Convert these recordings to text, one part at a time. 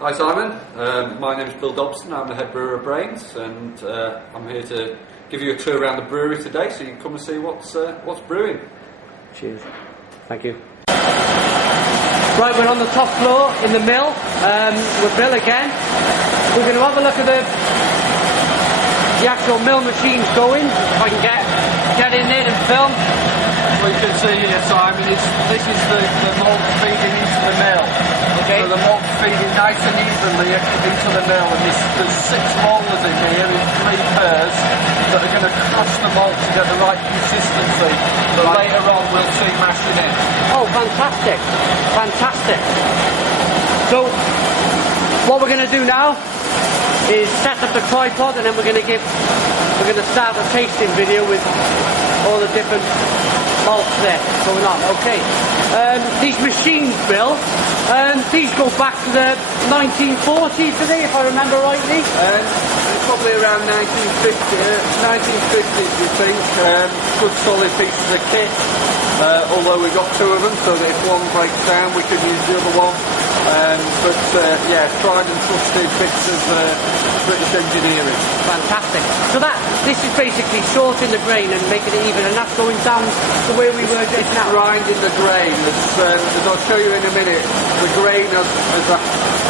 Hi Simon, my name is Bill Dobson, I'm the head brewer of Brains, and I'm here to give you a tour around the brewery today so you can come and see what's brewing. Cheers. Thank you. Right, we're on the top floor in the mill with Bill again. We're going to have a look at the actual mill machines going. If I can get in there and film. What you can see here, Simon, is this is the malt feeding into the mill. Okay. So the malt feeding nice and evenly into the mill, and there's 6 rollers in here in 3 pairs that are going to crush the malt to get the right consistency. So later on we'll see mashing in. Oh, fantastic. Fantastic. So, what we're going to do now is set up the tripod, and then we're going to start a tasting video with all the different malts there going on. Okay. These machines, Bill, these go back to the 1940s, do they, if I remember rightly? Probably around 1950s, we think. Good solid pieces of kit, although we've got 2 of them, so that if one breaks down we can use the other one. Yeah, tried and trusted bits of British engineering. Fantastic. So this is basically sorting the grain and making it even, and that's going down to where we were just now. Grinding the grain, as I'll show you in a minute, the grain has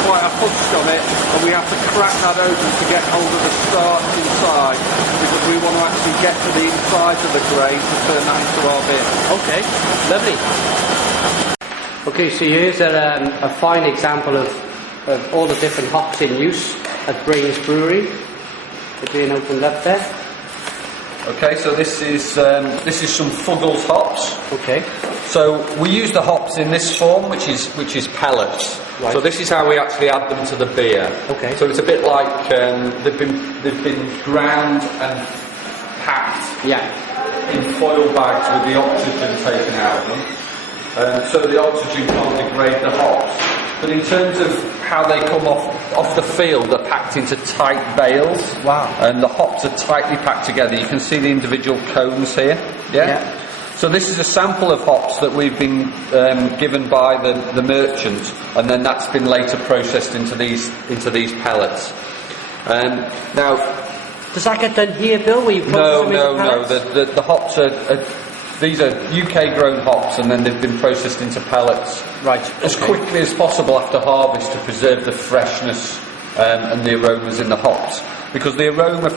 quite a husk on it, and we have to crack that open to get hold of the starch inside, because we want to actually get to the inside of the grain to turn that into our beer. Okay, lovely. Okay, so here's a fine example of all the different hops in use at Brains Brewery. They're being opened up there. Okay, so this is some Fuggles hops. Okay. So we use the hops in this form, which is pellets. Right. So this is how we actually add them to the beer. Okay. So it's a bit like they've been ground and packed. Yeah. In foil bags with the oxygen taken out of them. So the oxygen can't degrade the hops. But in terms of how they come off the field, they're packed into tight bales. Wow. And the hops are tightly packed together. You can see the individual cones here. Yeah? So this is a sample of hops that we've been given by the merchant, and then that's been later processed into these pellets. Now, does that get done here, Bill? Where you no. The hops are these are UK grown hops, and then they've been processed into pellets. Right. As quickly as possible after harvest to preserve the freshness and the aromas in the hops, because the aroma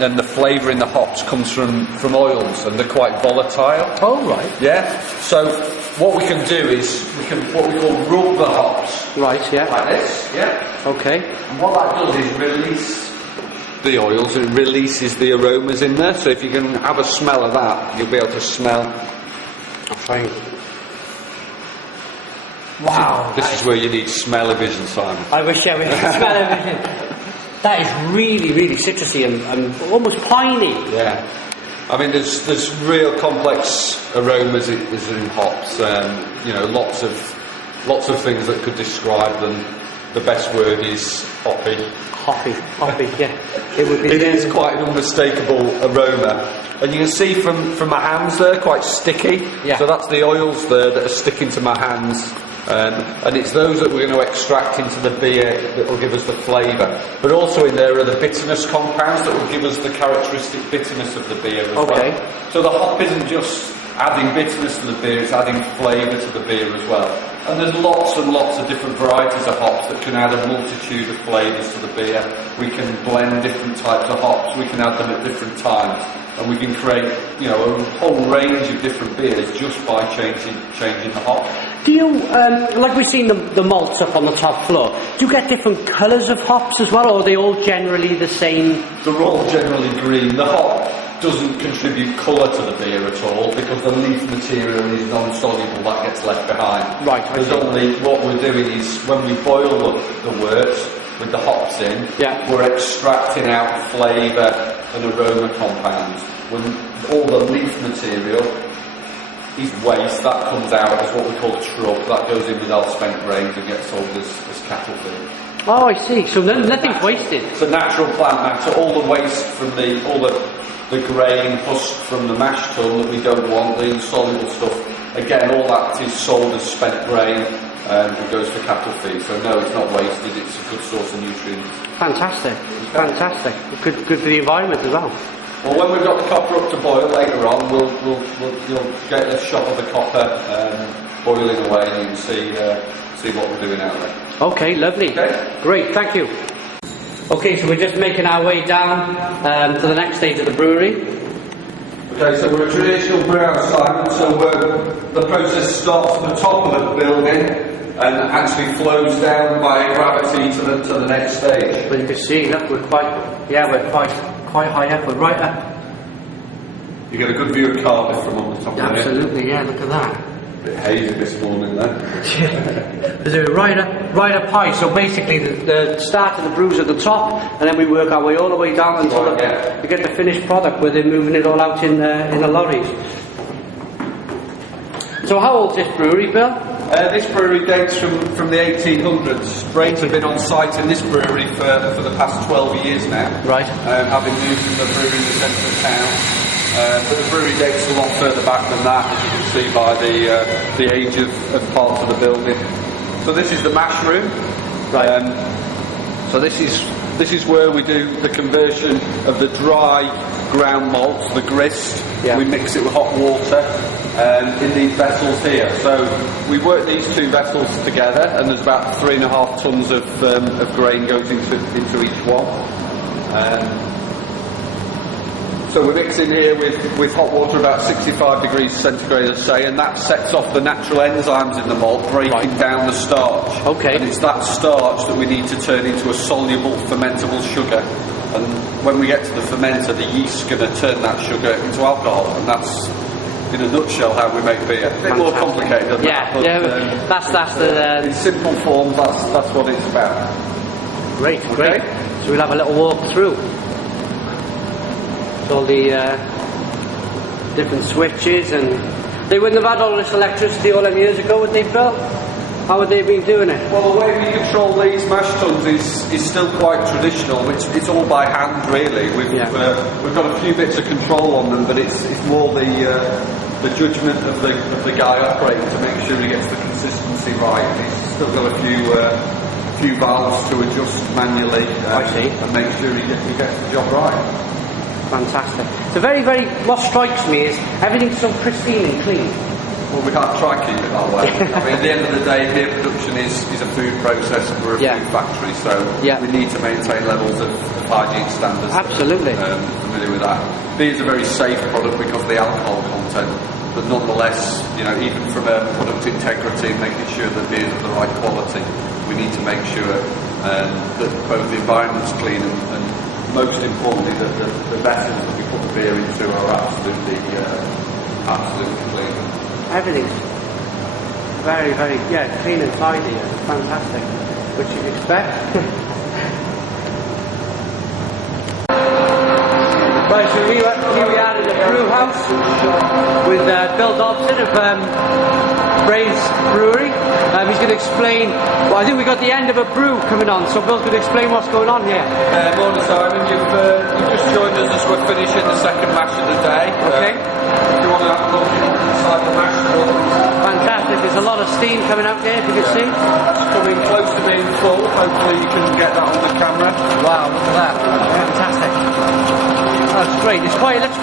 and the flavour in the hops comes from oils, and they're quite volatile. Oh right. Yeah. So what we can do is what we call rub the hops. Right. Yeah. Like this. Yeah. Okay. And what that does is release the oils, it releases the aromas in there. So if you can have a smell of that, you'll be able to smell. I'll try. Wow. This is where you need smell-o-vision, Simon. I wish I would smell-o-vision. That is really, really citrusy and almost piney. Yeah. I mean, there's real complex aromas in hops. Lots of things that could describe them. The best word is hoppy. Hoppy, yeah. It is quite an unmistakable aroma. And you can see from my hands there, quite sticky. Yeah. So that's the oils there that are sticking to my hands. And it's those that we're going to extract into the beer that will give us the flavour. But also in there are the bitterness compounds that will give us the characteristic bitterness of the beer as well. So the hop isn't just adding bitterness to the beer, it's adding flavour to the beer as well. And there's lots and lots of different varieties of hops that can add a multitude of flavours to the beer. We can blend different types of hops, we can add them at different times, and we can create, a whole range of different beers just by changing the hop. Do you, like we've seen the malts up on the top floor, do you get different colours of hops as well, or are they all generally the same? They're all generally green. The hop doesn't contribute colour to the beer at all, because the leaf material is non-soluble, that gets left behind. Right. There's only, what we're doing is, when we boil the wort with the hops in, we're extracting out flavour and aroma compounds. When all the leaf material is waste, that comes out as what we call truck, that goes in with our spent grains and gets sold as cattle feed. Oh, I see. So nothing's wasted. It's a natural plant matter. All the waste from all the grain husk from the mash tun that we don't want, the insoluble stuff, again, all that is sold as spent grain it goes for cattle feed. So no, it's not wasted. It's a good source of nutrients. Fantastic, fantastic. Good for the environment as well. Well, when we've got the copper up to boil later on, you'll get a shot of the copper boiling away, and you can see what we're doing out there. Okay, lovely. Okay. Great, thank you. Okay, so we're just making our way down to the next stage of the brewery. Okay, so we're a traditional brew house, Simon, so the process starts at the top of the building and actually flows down by gravity to the next stage. Well, you can see, look, we're quite high up, we're right up. You get a good view of Cardiff from on the top of there. Absolutely, yeah, look at that. A bit hazy this morning then. There's a right up high, so basically the start of the brew's at the top, and then we work our way all the way down until we get the finished product where they're moving it all out in the lorries. So how old is this brewery, Bill? This brewery dates from the 1800s. Brains have been on site in this brewery for the past 12 years now. Right. Having moved from the brewery in the centre of town. But the brewery dates a lot further back than that, as you can see by the age of parts of the building. So this is the mash room. Right. So this is where we do the conversion of the dry ground malt, the grist. Yeah. We mix it with hot water in these vessels here. So we work these two vessels together, and there's about 3.5 tons of grain goes into each one. So we're mixing here with hot water about 65 degrees centigrade, let's say, and that sets off the natural enzymes in the malt, breaking down the starch. Okay. And it's that starch that we need to turn into a soluble, fermentable sugar. And when we get to the fermenter, the yeast's going to turn that sugar into alcohol, and that's, in a nutshell, how we make beer. A bit more complicated than that. But, that's the... in simple form, that's what it's about. Great. So we'll have a little walk through. All the different switches, and they wouldn't have had all this electricity all them years ago, would they, Bill? How would they have been doing it? Well, the way we control these mash tuns is still quite traditional. It's all by hand, really. We've got a few bits of control on them, but it's more the judgment of the guy operating to make sure he gets the consistency right. He's still got a few valves to adjust manually and make sure he gets the job right. Fantastic. So what strikes me is everything's so pristine and clean. Well, we can't try and keep it that way. I mean, at the end of the day, beer production is a food process, and we're a food factory, so we need to maintain levels of hygiene standards. Absolutely. Familiar with that. Beer is a very safe product because of the alcohol content, but nonetheless, even from a product integrity, making sure that beer is of the right quality, we need to make sure that both the environment's clean and most importantly, the vessels that we put the beer into are absolutely clean. Everything's very, clean and tidy. It's fantastic, which you'd expect. Right, so we are in the brew house with Bill Dobson of Brains Brewery. He's going to explain. Well, I think we've got the end of a brew coming on, so Bill's going to explain what's going on here. Morning, Simon. You've just joined us as we're finishing the second mash of the day. Okay. If you want to have a look inside the mash tun. Fantastic. There's a lot of steam coming out here, if you can see. It's coming close to being full. Hopefully you can get that on the camera. Wow, look at that. Fantastic. That's great. It looks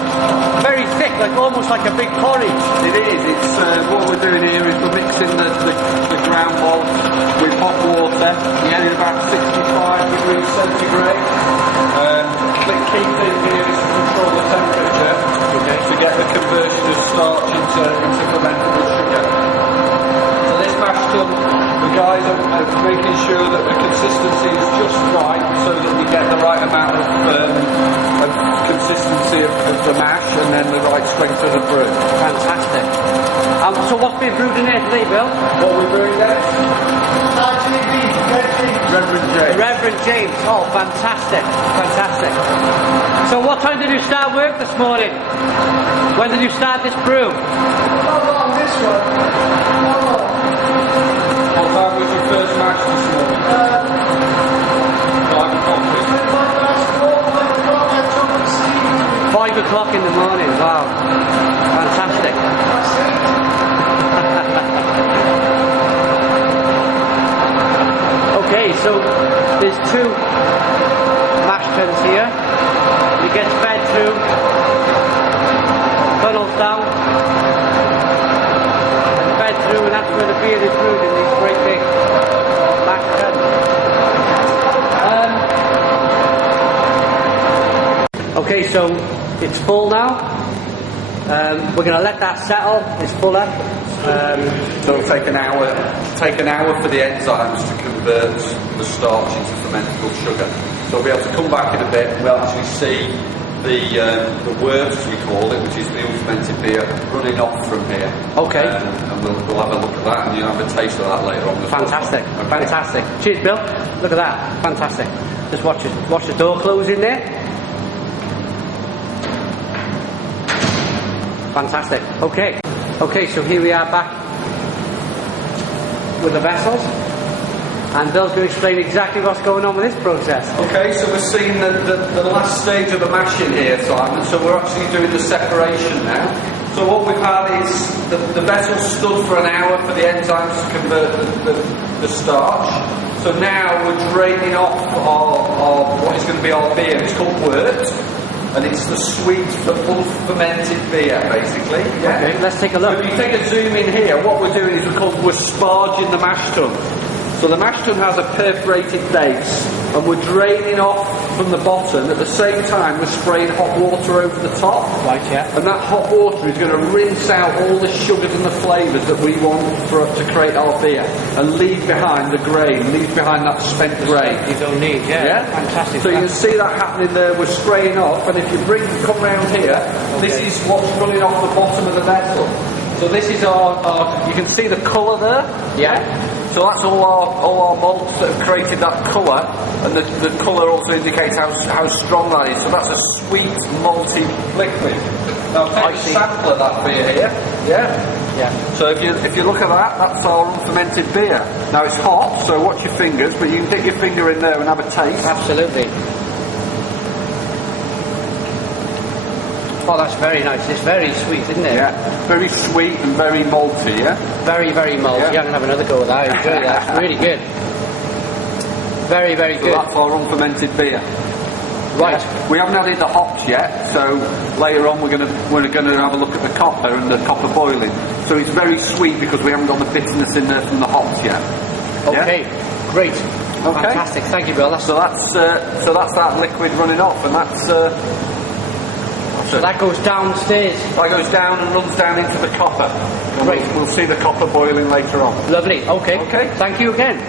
very thick, almost like a big porridge. It is. It's what we're doing here is we're mixing the ground malt with hot water. At about 65 degrees centigrade. The key thing here is to control the temperature to get the conversion of starch into fermentable sugar. So this mash tun, the guys are making sure that the consistency is just right, so that we get the right amount of consistency of the mash and then the right strength of the brew. Fantastic. So what's being brewed in here today, Bill? What we're brewing there? Reverend James. Reverend James. Oh, fantastic. So what time did you start work this morning? When did you start this brew? This one. What time was your first match this morning? 5 o'clock. 5 o'clock in the morning. Wow. Fantastic. Okay, so there's 2 mash tuns here. It gets fed through, funnels down, and fed through, and that's where the beer is brewed in these great big mash tuns. Okay, so it's full now. We're going to let that settle. It's full up. So it'll take an hour for the enzymes to convert the starch into fermentable sugar. So we'll be able to come back in a bit and we'll actually see the wort, as we call it, which is the unfermented beer, running off from here. Okay. And we'll have a look at that, and you'll have a taste of that later on. Fantastic. Okay. Fantastic. Cheers, Bill. Look at that. Fantastic. Just watch the door close in there. Fantastic. Okay. Okay, so here we are back with the vessels, and Bill's going to explain exactly what's going on with this process. Okay, so we're seeing the last stage of the mashing here, Simon, so we're actually doing the separation now. So what we've had is the vessel stood for an hour for the enzymes to convert the starch. So now we're draining off our what is going to be our beer. It's called wort. And it's the sweet, unfermented beer, basically. Yeah? Okay, let's take a look. So if you take a zoom in here, what we're doing is we're sparging the mash tun. So the mash tun has a perforated base, and we're draining off from the bottom. At the same time, we're spraying hot water over the top. Right, yeah. And that hot water is going to rinse out all the sugars and the flavours that we want to create our beer, and leave behind the grain, leave behind that spent grain. You don't need, yeah. Fantastic. So you can see that happening there. We're spraying off, and if you come round here, this is what's running off the bottom of the vessel. So this is our you can see the colour there. Yeah. So that's all our malts that have created that colour, and the colour also indicates how strong that is. So that's a sweet malty liquid. Now take a sample of that beer here. Yeah. Yeah. So if you look at that, that's our unfermented beer. Now it's hot, so watch your fingers, but you can stick your finger in there and have a taste. Absolutely. Oh, that's very nice. It's very sweet, isn't it? Yeah. Very sweet and very malty, yeah? Very, very malty. Yeah. I can have another go with that. I enjoy that. It's really good. Very, very So good. that's our unfermented beer. Right. Yeah. We haven't added the hops yet, so later on we're gonna have a look at the copper and the copper boiling. So it's very sweet because we haven't got the bitterness in there from the hops yet. Okay. Yeah? Great. Okay. Fantastic. Thank you, Bill. So that's that liquid running off, and so that goes downstairs. That goes down and runs down into the copper. And Great. We'll see the copper boiling later on. Lovely. Okay. Okay. Thank you again.